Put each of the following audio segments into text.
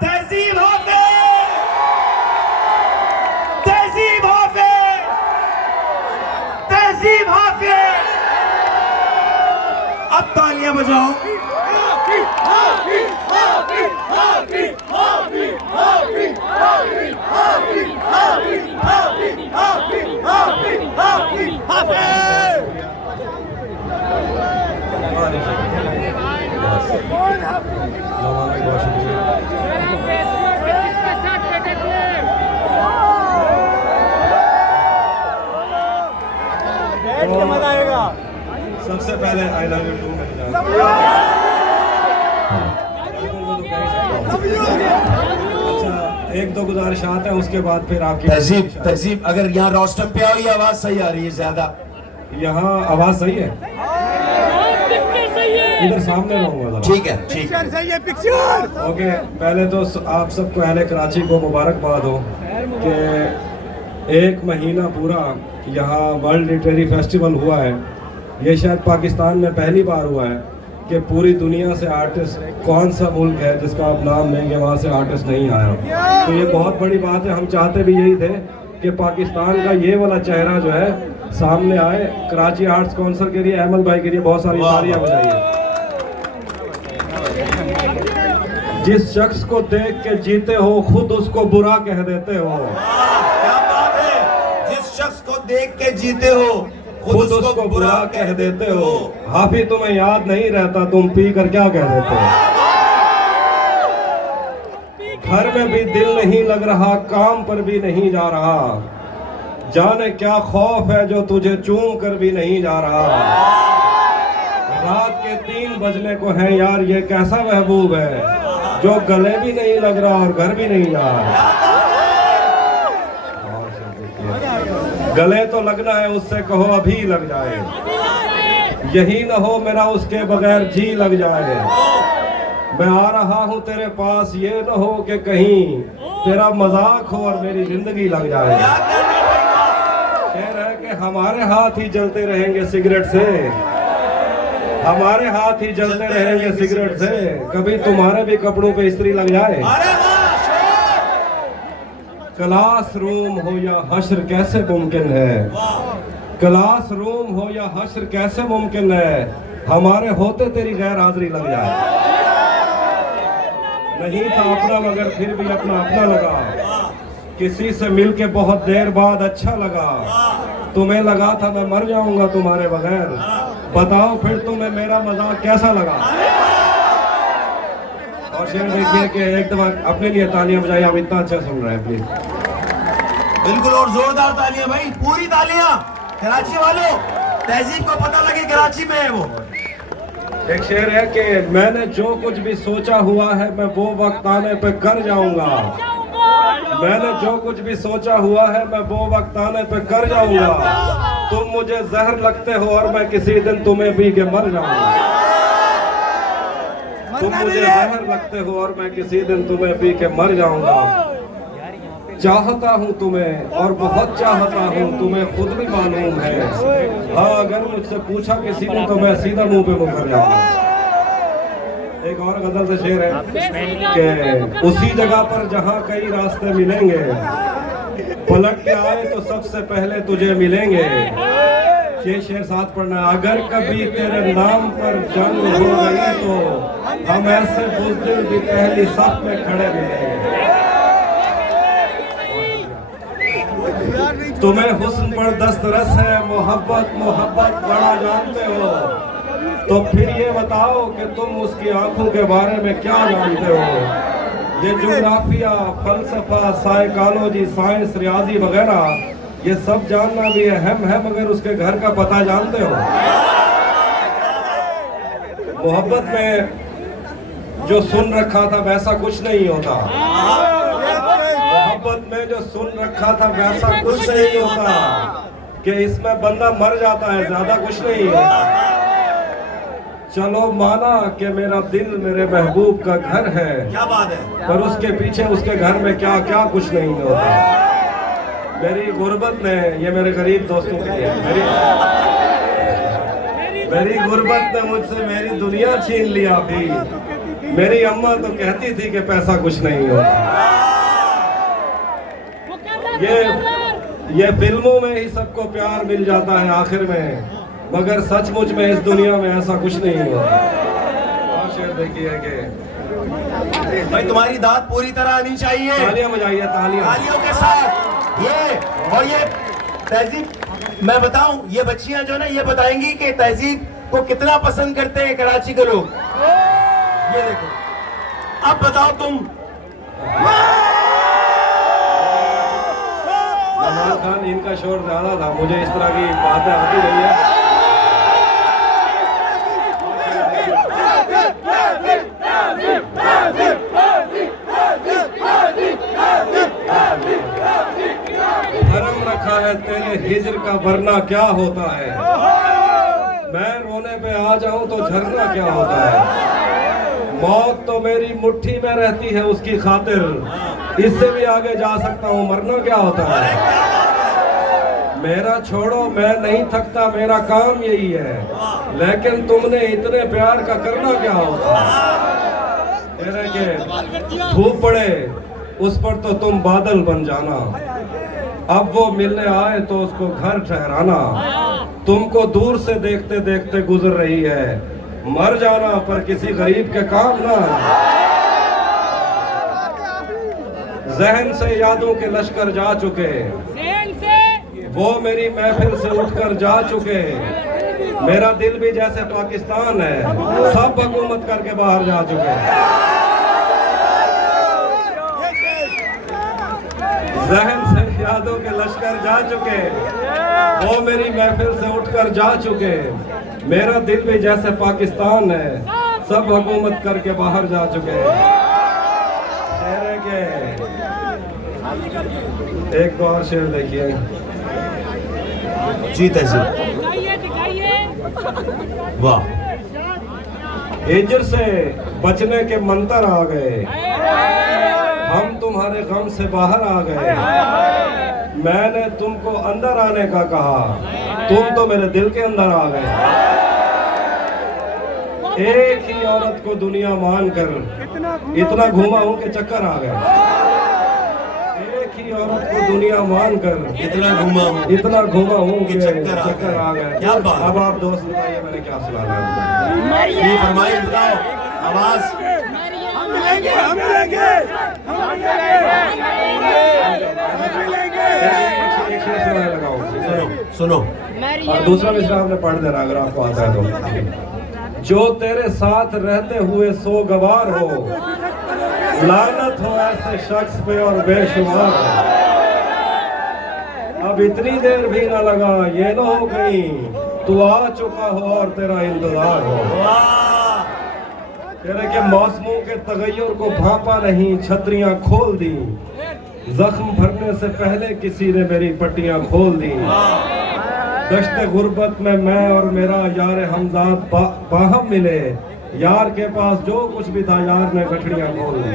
तहजीब हाफिज, तहजीब हाफिज, तहजीब हाफिज। अब तालियां बजाओ। मजा आएगा। सबसे पहले आई लव यू टू अच्छा, एक दो गुजारिशात है, उसके बाद फिर आपकी तहजीब, तहजीब अगर यहाँ रोस्टम पे आओ, ये आवाज सही आ रही है ज्यादा। यहाँ आवाज सही है, इधर सामने रहूंगा। ठीक है, ठीक है, सही है पिक्चर। ओके, पहले तो आप सबको अहले कराची को मुबारकबाद हो कि 1 महीना पूरा यहाँ वर्ल्ड लिटरेरी फेस्टिवल हुआ है। ये शायद पाकिस्तान में पहली बार हुआ है कि पूरी दुनिया से आर्टिस्ट, कौन सा मुल्क है जिसका आप नाम लेंगे वहाँ से आर्टिस्ट नहीं आया। तो ये बहुत बड़ी बात है। हम चाहते भी यही थे कि पाकिस्तान का ये वाला चेहरा जो है सामने आए। कराची आर्ट्स काउंसिल के लिए, अहमद भाई के लिए बहुत सारी तालियां बजाइए। जिस शख्स को देख के जीते हो, खुद उसको बुरा कह देते हो। क्या बात है। जिस शख्स को देख के जीते हो, खुद उसको बुरा कह देते हो। हाफिज तुम्हें याद नहीं रहता, तुम पी कर क्या कह देते हो। घर में भी दिल नहीं लग रहा, काम पर भी नहीं जा रहा। जाने क्या खौफ है जो तुझे चूम कर भी नहीं जा रहा। रात के 3 बजने को है यार, ये कैसा महबूब है जो गले भी नहीं लग रहा और घर भी नहीं जा रहा। गले तो लगना है, उससे कहो अभी लग जाए। यही न हो मेरा उसके बगैर जी लग जाए। मैं आ रहा हूँ तेरे पास, ये न हो कि कहीं तेरा मजाक हो और मेरी जिंदगी लग जाए। कह रहे कि हमारे हाथ ही जलते रहेंगे सिगरेट से, हमारे हाथ ही जलते रहेंगे सिगरेट से। कभी तुम्हारे भी कपड़ों पे इस्त्री लग जाए। क्लासरूम हो या हश्र कैसे मुमकिन है, क्लासरूम हो या हश्र कैसे मुमकिन है, हमारे होते तेरी गैर हाजिरी लग जाए। नहीं था अपना मगर फिर भी अपना अपना लगा। किसी से मिलके बहुत देर बाद अच्छा लगा। तुम्हें लगा था मैं मर जाऊंगा तुम्हारे बगैर। बताओ फिर तुम्हें मेरा मजाक कैसा लगा। और शेर देखिए कि एक दफा अपने लिए तालियां बजाइए। आप इतना अच्छा सुन रहे हैं, प्लीज। बिल्कुल, और जोरदार तालियां भाई, पूरी तालियां कराची वालों। तहजीब को पता लगे कराची में है वो। एक शेर है कि मैंने जो कुछ भी सोचा हुआ है मैं वो वक्त आने पे कर जाऊंगा। मैंने जो कुछ भी सोचा हुआ है मैं वो वक्त आने पे कर जाऊंगा। तुम मुझे जहर लगते हो और मैं किसी दिन तुम्हें पी के मर जाऊंगा। तुम मुझे जहर लगते हो और मैं किसी दिन तुम्हें पी के मर जाऊंगा। चाहता हूँ तुम्हें और बहुत चाहता हूँ, तुम्हें खुद भी मालूम है। हाँ, अगर मुझसे पूछा किसी ने तो मैं सीधा मुंह पे मुकर जाऊंगा। एक और गजल से शेर है कि उसी जगह पर जहाँ कई रास्ते मिलेंगे, पलट के आए तो सबसे पहले तुझे मिलेंगे। ये शेर साथ पढ़ना। अगर कभी तेरे नाम पर जंग हो गई तो हम ऐसे बुज़दिल भी पहली सफ में खड़े मिलेंगे। तुम्हें हुस्न पर दस्तरस है, मोहब्बत मोहब्बत बड़ा जानते हो, तो फिर ये बताओ कि तुम उसकी आंखों के बारे में क्या जानते हो। ये ज्योग्राफिया, फलसफा, साइकोलॉजी, साइंस, रियाजी वगैरह ये सब जानना भी अहम है, मगर उसके घर का पता जानते हो। मोहब्बत में जो सुन रखा था वैसा कुछ नहीं होता। मोहब्बत में जो सुन रखा था वैसा कुछ नहीं होता कि इसमें बंदा मर जाता है, ज्यादा कुछ नहीं होता। चलो माना कि मेरा दिल मेरे महबूब का घर है, क्या बात है, पर उसके पीछे उसके घर में क्या क्या कुछ नहीं होता। मेरी गुर्बत ने, ये मेरे गरीब दोस्तों के लिए, मेरी गुर्बत ने मुझसे मेरी दुनिया छीन लिया भी, मेरी अम्मा तो कहती थी कि पैसा कुछ नहीं होता। ये फिल्मों में ही सबको प्यार मिल जाता है आखिर में, मगर सचमुच में इस दुनिया में ऐसा कुछ नहीं होता। और शेर देखिए कि भाई तुम्हारी दाद पूरी तरह आनी चाहिए। तालियां बजाइए, तालियां। तालियों के साथ ये और ये तहजीब मैं बताऊं, ये बच्चियां जो ना ये बताएंगी कि तहजीब को कितना पसंद करते हैं कराची के लोग। ये देखो, अब बताओ तुम। सलमान खान इनका शोर ज्यादा था, मुझे इस तरह की बातें आती रही है। धर्म रखा है तेरे हिजर का वरना क्या होता है, मैं रोने पे आ जाऊं तो झरना क्या होता है। मौत तो मेरी मुट्ठी में रहती है उसकी खातिर, इससे भी आगे जा सकता हूँ मरना क्या होता है। मेरा छोड़ो मैं नहीं थकता, मेरा काम यही है, लेकिन तुमने इतने प्यार का करना क्या होता है। तेरे के धूप पड़े उस पर तो तुम बादल बन जाना, अब वो मिलने आए तो उसको घर ठहराना। तुमको दूर से देखते देखते गुजर रही है, मर जाना पर किसी गरीब के काम ना। जहन से यादों के लश्कर जा चुके, वो मेरी महफिल से उठकर जा चुके। मेरा दिल भी जैसे पाकिस्तान है, सब हुकूमत करके बाहर जा चुके। जहन से यादों के लश्कर जा चुके, वो मेरी महफिल से उठकर जा चुके। मेरा दिल भी जैसे पाकिस्तान है, सब हुकूमत करके बाहर जा चुके। शेर के एक तो और शेर देखिए। जी तहजीब, वाह। हिजर से बचने के मंतर आ गए, हम तुम्हारे गम से बाहर आ गए। मैंने तुमको अंदर आने का कहा, तुम तो मेरे दिल के अंदर आ गए। एक ही औरत को दुनिया मानकर इतना घूमा हूं कि चक्कर आ गए। एक ही औरत को दुनिया मानकर इतना घूमा हूं कि चक्कर आ गए। क्या बात। अब आप दोस्त बताइए मैंने क्या सुनाना है। ये फरमाइश बताओ, आवाज। सुनो और दूसरा मिसरा आपने पढ़ देना अगर आपको आता है तो। जो तेरे साथ रहते हुए सो गवार हो, लानत हो ऐसे शख्स पे और बेशुमार हो। अब इतनी देर भी ना लगा, ये न हो गई तू आ चुका हो और तेरा इंतजार हो। तेरे के मौसमों के तगय्युर को भापा नहीं, छतरियां खोल दी। जख्म भरने से पहले किसी ने मेरी पट्टियां खोल दी। दश्ते गुर्बत में मैं और मेरा यार हमजाद बाहम मिले। यार के पास जो कुछ भी था यार ने गठड़ियां खोल दी।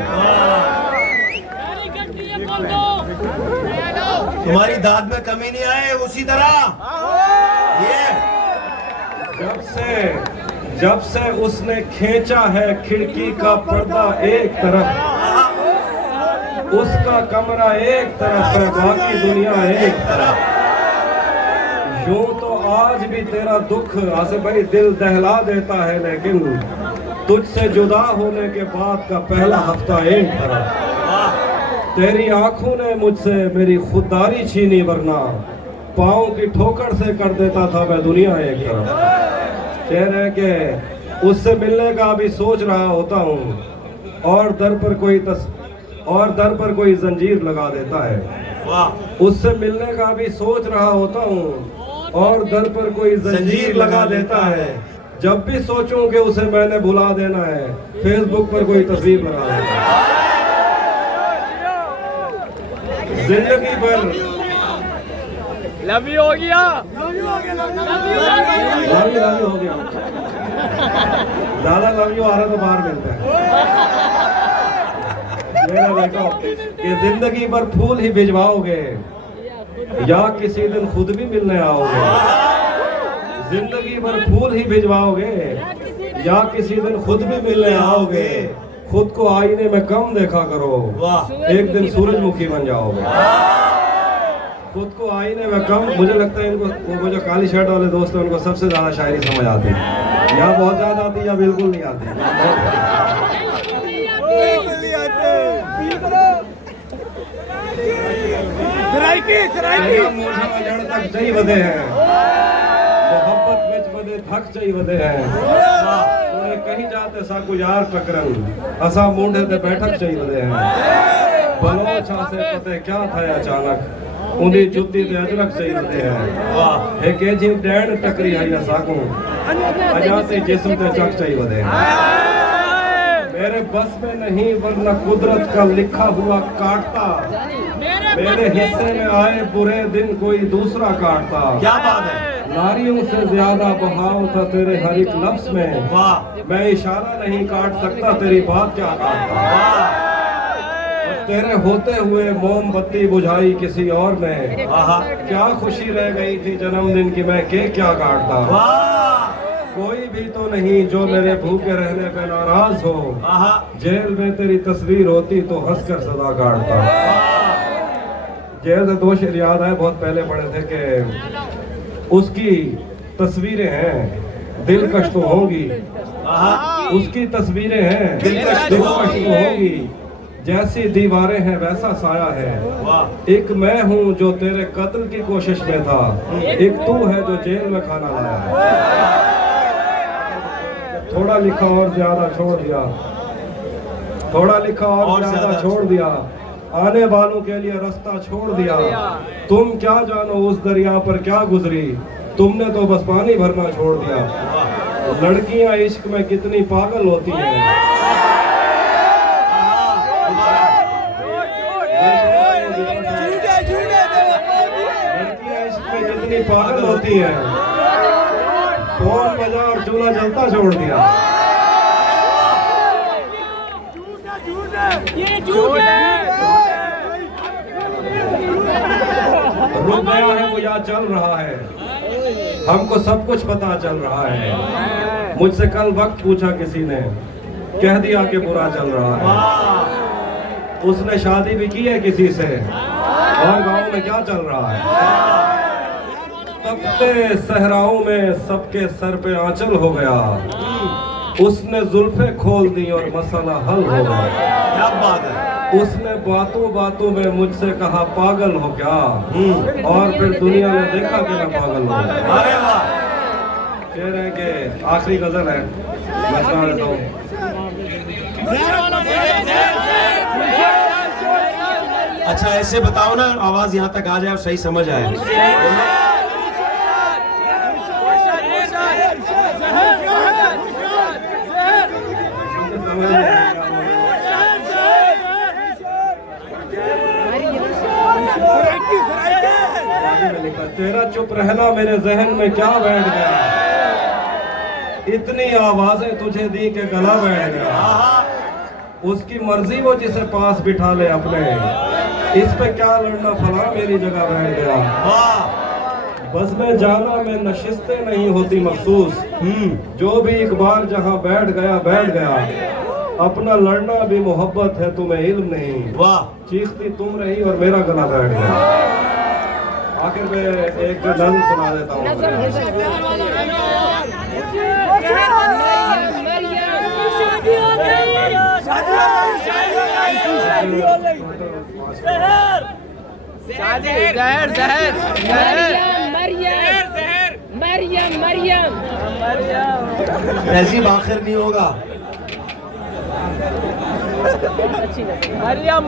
तुम्हारी दाद में कमी नहीं आए उसी तरह। ये जब से उसने खींचा है खिड़की का पर्दा एक तरफ, उसका कमरा एक तरफ है बाकी दुनिया एक तरफ। यूं तो आज भी तेरा दुख आसिफ भाई दिल दहला देता है, लेकिन तुझसे जुदा होने के बाद का पहला हफ्ता एक तरफ। तेरी आंखों ने मुझसे मेरी खुददारी छीनी, वरना पाँव की ठोकर से कर देता था मैं दुनिया एक तरफ। कह रहे कि उससे मिलने का अभी सोच रहा होता हूँ और दर पर कोई जंजीर लगा देता है। उससे मिलने का भी सोच रहा होता हूँ और दर पर कोई जंजीर लगा देता है। जब भी सोचूं कि उसे मैंने भुला देना है, फेसबुक पर कोई तस्वीर लगा देता है। जिंदगी भर लव यू हो गया, लव यू हो गया। ज्यादा लव यू आ रहा तो बाहर मिलता है। मेरा देखो कि जिंदगी भर फूल ही भिजवाओगे या किसी दिन खुद भी मिलने आओगे। जिंदगी भर फूल ही भिजवाओगे या किसी दिन खुद भी मिलने आओगे। खुद को आईने में कम देखा करो, वाह। एक दिन सूरजमुखी बन जाओगे। खुद को आईने में कम, मुझे लगता है इनको वो जो काली शर्ट वाले दोस्त हैं उनको सबसे ज्यादा शायरी समझ आती है, या बहुत ज्यादा आती है या बिल्कुल नहीं आती। जड़ तक जई बदे हैं, मोहब्बत विच बदे थक जई बदे हैं, तूने कहीं जाते साकू यार टकरन, असा मुंडे ते बैठक जई बदे हैं, बलोचा से पते क्या था अचानक, उन्दी जुत्ती ते अजरक जई बदे हैं, वाह। एक जी डैन टकरी आई असाकू, अजाते जिस्म ते चक जई बदे हैं। मेरे बस में नहीं वरना कुदरत का लिखा हुआ काटता, मेरे हिस्से में आए बुरे दिन कोई दूसरा काटता। क्या बात है। नारियों से ज्यादा बहाव था तेरे हर एक लफ्ज में, वाह। मैं इशारा नहीं काट सकता तेरी बात क्या काटता। वाह। तेरे होते हुए मोमबत्ती बुझाई किसी और ने, आहा। क्या खुशी रह गई थी जन्मदिन की मैं केक क्या काटता। वाह। कोई भी तो नहीं जो मेरे भूखे रहने पे नाराज हो, आहा। जेल में तेरी तस्वीर होती तो हंसकर सदा काटता। जेल से दो शेर याद आए, बहुत पहले पढ़े थे कि उसकी तस्वीरें हैं दिलकश तो होगी, उसकी तस्वीरें हैं दिलकश तो होगी, जैसी दीवारें हैं वैसा साया है। वाह। एक मैं हूँ जो तेरे कत्ल की कोशिश में था, एक तू है जो जेल में खाना लाया है। थोड़ा लिखा और ज्यादा छोड़ दिया, थोड़ा लिखा और ज्यादा छोड़ दिया, आने वालों के लिए रास्ता छोड़ दिया। तुम क्या जानो उस दरिया पर क्या गुजरी, तुमने तो बस पानी भरना छोड़ दिया। लड़कियां इश्क में कितनी पागल होती हैं, लड़कियां इश्क में कितनी पागल होती हैं, फोन बजा और चूल्हा जलता छोड़ दिया। ये झूठ है। रुक गया है वो या चल रहा है, हमको सब कुछ पता चल रहा है। मुझसे कल वक्त पूछा किसी ने, कह दिया कि बुरा चल रहा है। उसने शादी भी की है किसी से, और गांव में क्या चल रहा है। तपते सहराओं में सबके सर पे आंचल हो गया, उसने जुल्फे खोल दी और मसला हल हो गया। क्या बात है। उसने बातों बातों में मुझसे कहा पागल हो क्या, और फिर दुनिया ने देखा कि मैं पागल हो गया। अरे वाह। कह रहे हैं कि आखिरी गजल है, मैं सुना देता हूँ। अच्छा ऐसे बताओ ना, आवाज यहाँ तक आ जाए और सही समझ आए। तेरा चुप रहना मेरे जहन में क्या बैठ गया, इतनी आवाजें तुझे दी के गला बैठ गया। उसकी मर्जी वो जिसे पास बिठा ले अपने, इस पे क्या लड़ना फला मेरी जगह बैठ गया। बस में जाना में नशिस्तें नहीं होती मखसूस, जो भी एक बार जहाँ बैठ गया। अपना लड़ना भी मोहब्बत है तुम्हें इल्म नहीं, वाह। चीखती तुम रही और मेरा गला बैठ गया। आखिर में एक नज़्म सुना देता हूँ। तहजीब आखिर नहीं होगा। मरियम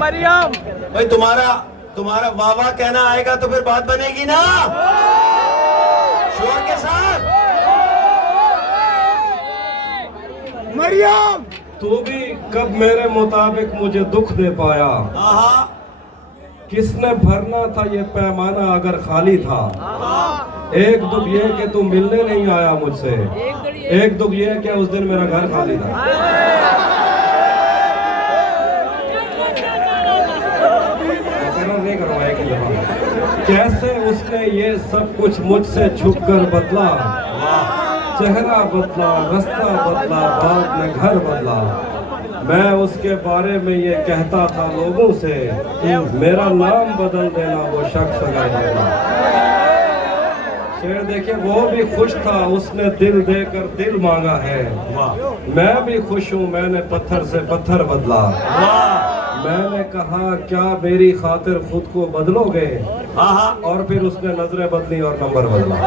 भाई तुम्हारा वाह वाह कहना आएगा तो फिर बात बनेगी ना, शोर के साथ। मरियम तू भी कब मेरे मुताबिक मुझे दुख दे पाया, किसने भरना था ये पैमाना अगर खाली था। एक दुख ये कि तू मिलने नहीं आया मुझसे, एक दुख ये कि उस दिन मेरा घर खाली था। कैसे उसने ये सब कुछ मुझसे छुपकर बदला, चेहरा बदला, रास्ता बदला, बाद में घर बदला। मैं उसके बारे में ये कहता था लोगों से, मेरा नाम बदल देना वो शख्स अगर होगा। शेर देखिए, वो भी खुश था, उसने दिल देकर दिल मांगा है। मैं भी खुश हूँ, मैंने पत्थर से पत्थर बदला। मैंने कहा क्या मेरी खातिर खुद को बदलोगे, और फिर उसने नजरें बदली और नंबर बदला।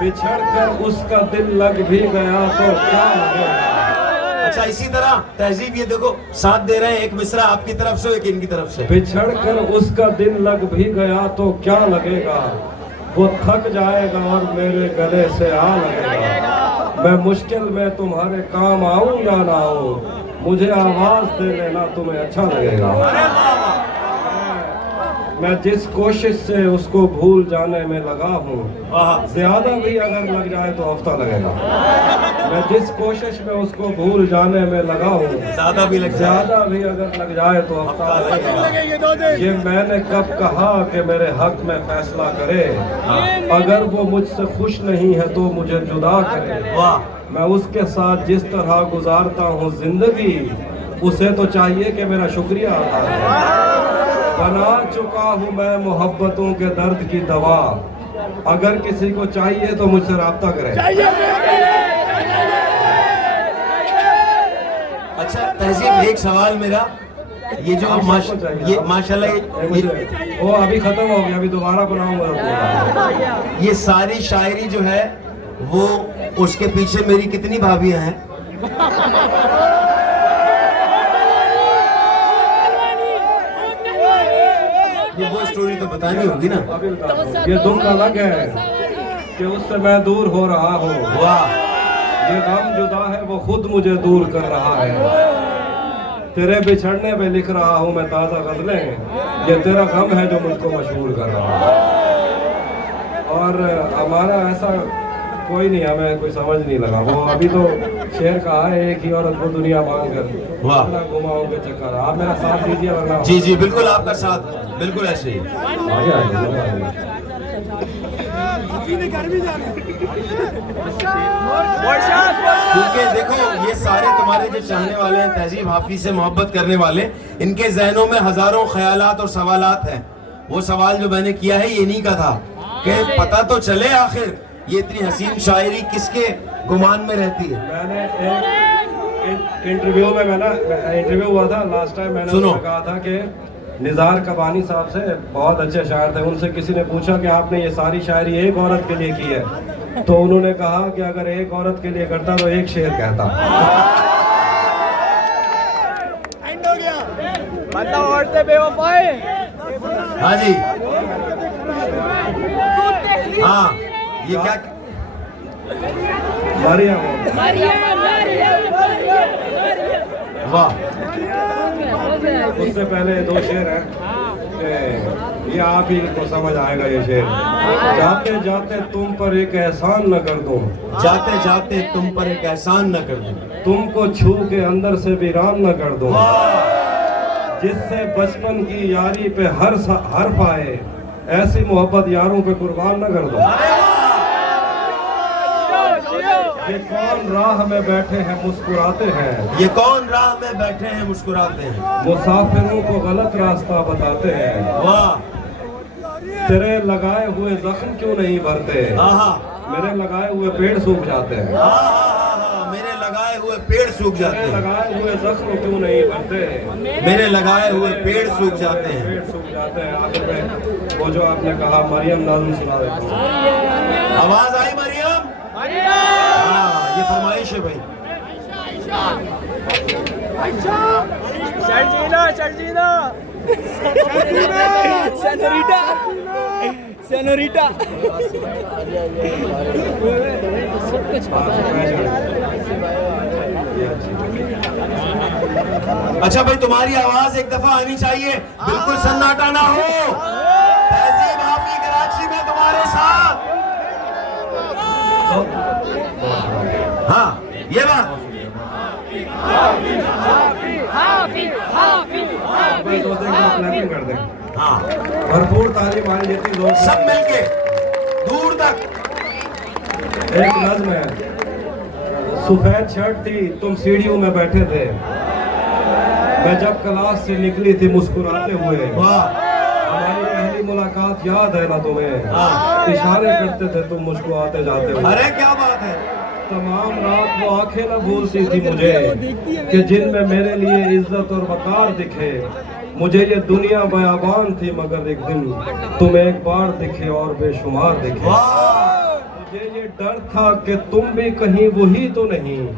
बिछड़ कर उसका दिल लग भी गया तो क्या लगेगा। अच्छा, इसी तरह तहजीब ये देखो साथ दे रहे हैं, एक मिसरा आपकी तरफ से एक इनकी तरफ से। बिछड़ कर उसका दिल लग भी गया तो क्या लगेगा, वो थक जाएगा और मेरे गले से आ लगेगा। मैं मुश्किल में तुम्हारे काम आऊं या ना आऊं, मुझे आवाज दे लेना तुम्हें अच्छा लगेगा। मैं जिस कोशिश से उसको भूल जाने में लगा हूँ, ज्यादा भी अगर लग जाए तो हफ्ता लगेगा। मैं जिस कोशिश में उसको भूल जाने में लगा हूँ, ज्यादा भी अगर लग जाए तो हफ्ता लगेगा। ये मैंने कब कहा कि मेरे हक में फैसला करे, अगर वो मुझसे खुश नहीं है तो मुझे जुदा करे। मैं उसके साथ जिस तरह गुजारता हूँ जिंदगी, उसे तो चाहिए कि मेरा शुक्रिया अदा करे। बना चुका हूँ मैं मोहब्बतों के दर्द की दवा, अगर किसी को चाहिए तो मुझसे राब्ता करें। अच्छा तहजीब, एक सवाल मेरा, ये जो ये माशाल्लाह ये वो अभी खत्म हो गया, अभी दोबारा बनाऊंगा। ये सारी शायरी जो है वो, उसके पीछे मेरी कितनी भाभियां हैं? ये वो स्टोरी तो बतानी होगी ना। ये दुख अलग है कि उससे मैं दूर हो रहा हूँ। वाह, ये गम जुदा है, वो खुद मुझे दूर कर रहा है। तेरे बिछड़ने पे लिख रहा हूँ मैं ताज़ा गज़लें, ये तेरा गम है जो मुझको मशहूर कर रहा है। और हमारा ऐसा कोई नहीं, हमें कोई समझ नहीं लगा। वो अभी तो शेर कहा है, एक ही औरत को दुनिया मांग कर घुमाओगे चक्कर। आप मेरा साथ दीजिए वरना। जी जी बिल्कुल, आपका साथ बिल्कुल ऐसे ही। क्योंकि देखो ये सारे तुम्हारे जो चाहने वाले हैं, तहजीब हाफिज से मोहब्बत करने वाले, इनके जहनों में हजारों ख्यालात और सवालात हैं। वो सवाल जो मैंने किया है ये नहीं का था कि पता तो चले आखिर ये इतनी हसीन शायरी किसके गुमान में रहती है। मैंने एक इंटरव्यू में इंटरव्यू हुआ था लास्ट टाइम, मैंने कहा था कि निज़ार कबानी साहब से, बहुत अच्छे शायर थे, उनसे किसी ने पूछा कि आपने ये सारी शायरी एक औरत के लिए की है, तो उन्होंने कहा कि अगर एक औरत के लिए करता तो एक शेर कहता। मतलब औरतें बेवफा है। हाँ जी, हाँ ये क्या वाह, उससे पहले दो शेर हैं, ये आप ही को समझ आएगा ये शेर। जाते जाते तुम पर एक एहसान न कर दूं, जाते जाते तुम पर एक एहसान न कर दूं, तुमको छू के अंदर से वीरान न कर दूं, जिससे बचपन की यारी पे हर्फ आए, ऐसी मोहब्बत यारों पे कुर्बान न कर दो। ये कौन राह में बैठे हैं मुस्कुराते हैं, ये कौन राह में बैठे हैं मुस्कुराते हैं, मुसाफिरों को गलत रास्ता बताते हैं। वाह, तेरे लगाए हुए जख्म क्यों नहीं भरते, मेरे लगाए हुए पेड़ सूख जाते हैं। मेरे लगाए हुए पेड़ सूख जाते हैं, लगाए हुए जख्म क्यों नहीं भरते, मेरे लगाए हुए पेड़ सूख जाते हैं, पेड़ सूख जाते हैं। आखिर में वो जो आपने कहा, मरियम नाज़म सुना देता। आवाज आई मरियम? हाँ, ये फरमाइश है भाई। शर्जीना शर्जीना सेनोरिटा सेनोरिटा सब कुछ पता है। अच्छा भाई, तुम्हारी आवाज एक दफा आनी चाहिए, बिल्कुल सन्नाटा ना हो। तहजीब हाफिज कराची में तुम्हारे साथ। हाँ ये बात, प्लानिंग कर दें। हाँ भरपूर तालीम आनी जितनी लोग सब मिलके दूर तक। एक नज़्म है, सफेद शर्ट थी, तुम सीढ़ियों में बैठे थे। मैं जब क्लास से निकली थी मुस्कुराते हुए। वाह हमारी पहली मुलाकात याद है ना तुम्हें? इशारे करते थे तुम मुझको आते जाते हुए। अरे क्या बात है। तमाम रात वो आंखें न भूलती थी मुझे कि जिनमें मेरे लिए इज्जत और वकार दिखे। मुझे ये दुनिया बयाबान थी मगर एक दिन तुम एक बार दिखे और बेशुमार दिखे। मुझे ये डर था कि तुम भी कहीं वही तो नहीं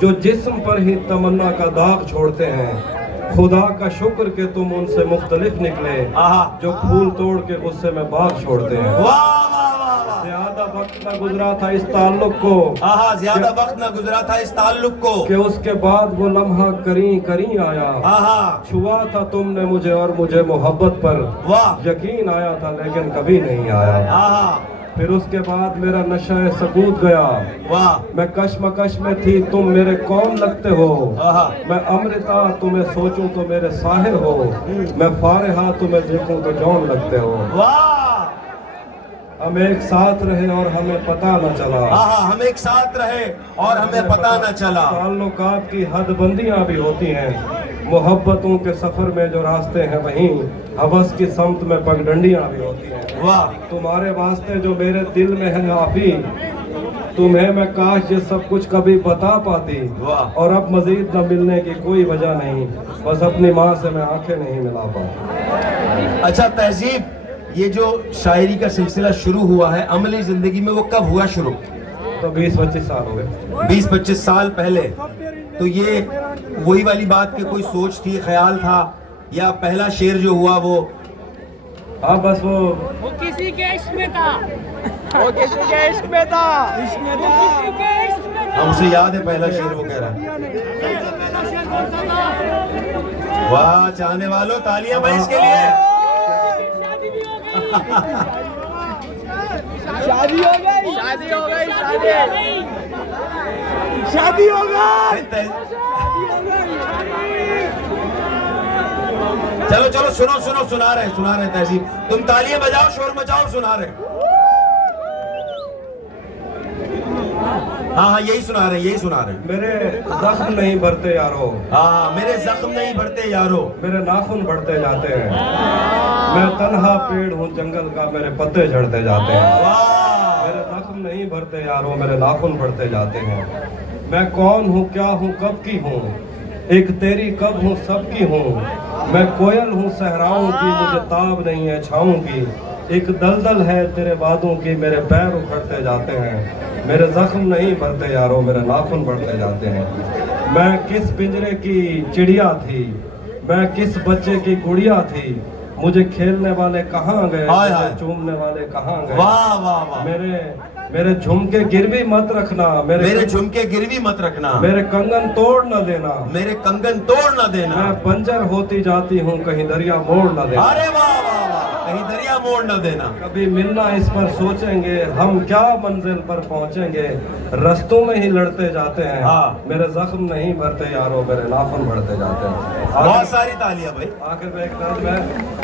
जो जिस्म पर ही तमन्ना का दाग छोड़ते हैं। खुदा का शुक्र कि तुम उनसे मुख्तलिफ निकले जो फूल तोड़ के गुस्से में बाग छोड़ते हैं। ज्यादा वक्त न गुजरा था इस ताल्लुक को, ज्यादा वक्त न गुजरा था इस ताल्लुक को कि उसके बाद वो लम्हा करी करी आया। छुआ था तुमने मुझे और मुझे मोहब्बत पर यकीन आया था लेकिन कभी नहीं आया। फिर उसके बाद मेरा नशा सबूत गया। मैं कश्मकश में थी, तुम मेरे कौन लगते हो। मैं अमृता तुम्हें सोचूं तो मेरे साहिर हो। मैं फारिहा तुम्हें देखूं तो जौन लगते हो। हम एक साथ रहे और हमें पता न चला। हम एक साथ रहे और हमें पता न चला। ताल्लुकात की हदबंदियां भी होती हैं। मोहब्बतों के सफर में जो रास्ते हैं वहीं हवस की समत में पगडंडियां भी होती हैं। वाह तुम्हारे वास्ते जो मेरे दिल में है आफी, तुम्हें मैं काश ये सब कुछ कभी बता पाती। और अब मजीद न मिलने की कोई वजह नहीं, बस अपनी माँ से मैं आंखें नहीं मिला पाती। अच्छा तहजीब, ये जो शायरी का सिलसिला शुरू हुआ है अमली जिंदगी में, वो कब हुआ शुरू? तो 20-25 साल हो गए। 20-25 साल पहले। तो ये वही वाली बात की कोई सोच थी, ख्याल था, या पहला शेर जो हुआ वो? हाँ बस वो किसी के इश्क में था। वो किसी के इश्क में था। इश्क में था। किसी के इश्क में था। हमसे याद है पहला शेर वो कह रहा है। वाह चाहने वालों, तालियां भाई इसके लिए। शादी भी हो गई। शादी हो गई। शादी हो गई। शादी हो गई। चलो चलो सुनो सुनो, सुना रहे तहजीब। तुम तालियां बजाओ, शोर मचाओ, सुना रहे। हाँ यही सुना रहे। मेरे जख्म नहीं भरते यारो। हाँ मेरे जख्म नहीं भरते यारो, मेरे नाखून बढ़ते जाते हैं। मैं तन्हा पेड़ हूँ जंगल का, मेरे पत्ते झड़ते जाते हैं। मेरे जख्म नहीं भरते यारो, मेरे नाखून बढ़ते जाते हैं। मैं कौन हूँ, क्या हूँ, कब की हूँ, एक तेरी कब हूँ, सबकी हूँ। मैं कोयल हूँ सहराओं की, मुझे ताब नहीं है छाँव की। एक दलदल है तेरे वादों की, मेरे पैर उखड़ते जाते हैं। मेरे जख्म नहीं भरते यारो, मेरे नाखून बढ़ते जाते हैं। मैं किस पिंजरे की चिड़िया थी, मैं किस बच्चे की गुड़िया थी। मुझे खेलने वाले कहाँ गए, मुझे चूमने वाले कहाँ गए। वाह वाह वाह। मेरे झुमके गिरवी मत रखना, मेरे झुमके गिरवी मत रखना। मेरे कंगन तोड़ न देना, मेरे कंगन तोड़ न देना। मैं बंजर होती जाती हूँ, कहीं दरिया मोड़ न देना। अरे वाह वाह वाह, कहीं दरिया मोड़ न देना। कभी मिलना इस पर सोचेंगे, हम क्या मंजिल पर पहुँचेंगे। रस्तों में ही लड़ते जाते हैं। मेरे जख्म नहीं भरते यारो, मेरे नाखून बढ़ते जाते हैं। बहुत सारी तालियां भाई। आखिर में एक नज़्म है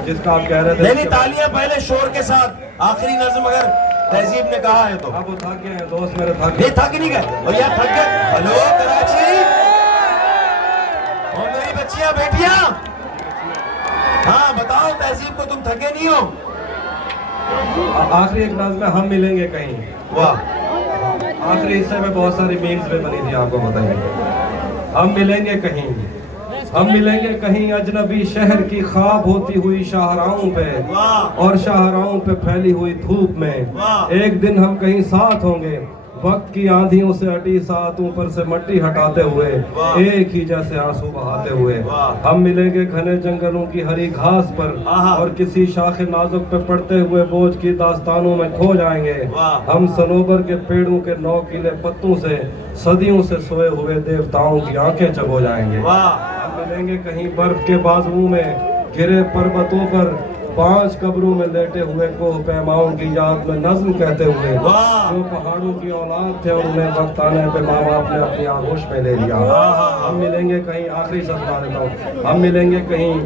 जिसका आप कह रहे थे। नहीं तालियां पहले शोर के साथ। आखिरी नज़्म अगर तहजीब ने कहा है तो। आप वो थक गए हैं दोस्त मेरे, थक नहीं गए। और यार थक गए। हेलो कराची और मेरी बच्चियां बेटियां, हाँ बताओ तहजीब को तुम थके नहीं हो? आखिरी एक नज़्म है, हम मिलेंगे कहीं। वाह। आखिरी हिस्से में बहुत सारी मीम्स पे बनी थी, आपको बताइए। हम मिलेंगे कहीं, हम मिलेंगे कहीं अजनबी शहर की ख्वाब होती हुई शाहराहों पे, और शाहराहों पे फैली हुई धूप में। एक दिन हम कहीं साथ होंगे, वक्त की आंधियों से अटी साथ, ऊपर से मिट्टी हटाते हुए, एक ही जैसे आंसू बहाते हुए। हम मिलेंगे घने जंगलों की हरी घास पर, और किसी शाखे नाजुक पे पड़ते हुए बोझ की दास्तानों में खो जाएंगे। हम सनोबर के पेड़ों के नौकीले पत्तों से सदियों से सोए हुए देवताओं की आंखें चबो जाएंगे। हम मिलेंगे कहीं बर्फ के बाजुओं में गिरे पर्वतों पर, 5 कब्रों में लेटे हुए कोह पैमाओं की याद में नज्म कहते हुए, जो पहाड़ों की औलाद थे और उन्हें वक्त आने पे माँ बाप ने अपनी आगोश में ले लिया। हम मिलेंगे कहीं, आखिरी शब्द बता देता हूँ, हम मिलेंगे कहीं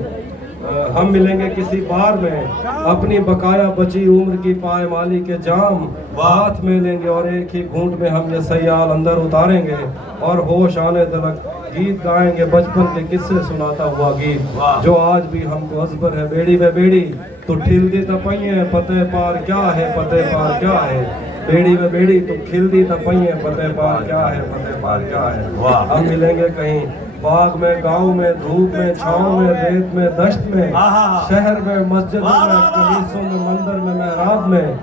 हम मिलेंगे किसी बार में, अपनी बकाया बची उम्र की पायमाली के जाम हाथ में लेंगे और एक ही घूंट में हम ये सयाल अंदर उतारेंगे और होश आने तक गीत गाएंगे, बचपन के किस्से सुनाता हुआ गीत जो आज भी हमको अजबर है। बेड़ी में बेड़ी तो ठिलदी तपइए पते पार क्या है, पते पार क्या है, बेड़ी में बेड़ी तो खिलदी तपइए पते पार क्या है, पते पार क्या है। हम मिलेंगे कहीं बाग में, गांव में, धूप में, छांव में, रेत में, दश्त में, शहर में, मस्जिद में, कलीसों में, मंदिर में, मेहराब में,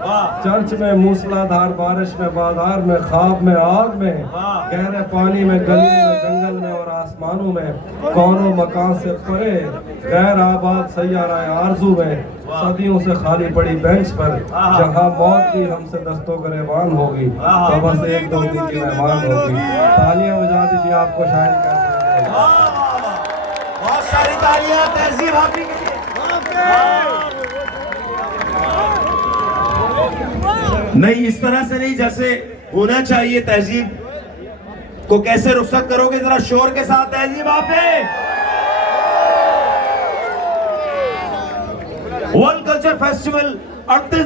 चर्च में, मूसलाधार बारिश में, बाजार में, ख्वाब में, आग में, गहरे पानी में, गली में, जंगल में और आसमानों में, कौनों मकान से परे गैर आबाद सैयारा आरजू में, सदियों से खाली पड़ी बेंच पर जहां मौत भी हमसे दस्तों गरेबान होगी तो बस एक दो दिन की मेहमान होगी। तालियां बजा दीजिए, आपको शायरी कैसे बहुत सारी तालियां तहजीब हाफी के लिए। नहीं, इस तरह से नहीं जैसे होना चाहिए। तहजीब को कैसे रुखसत करोगे, जरा शोर के साथ तहजीब हाफी। World culture festival 38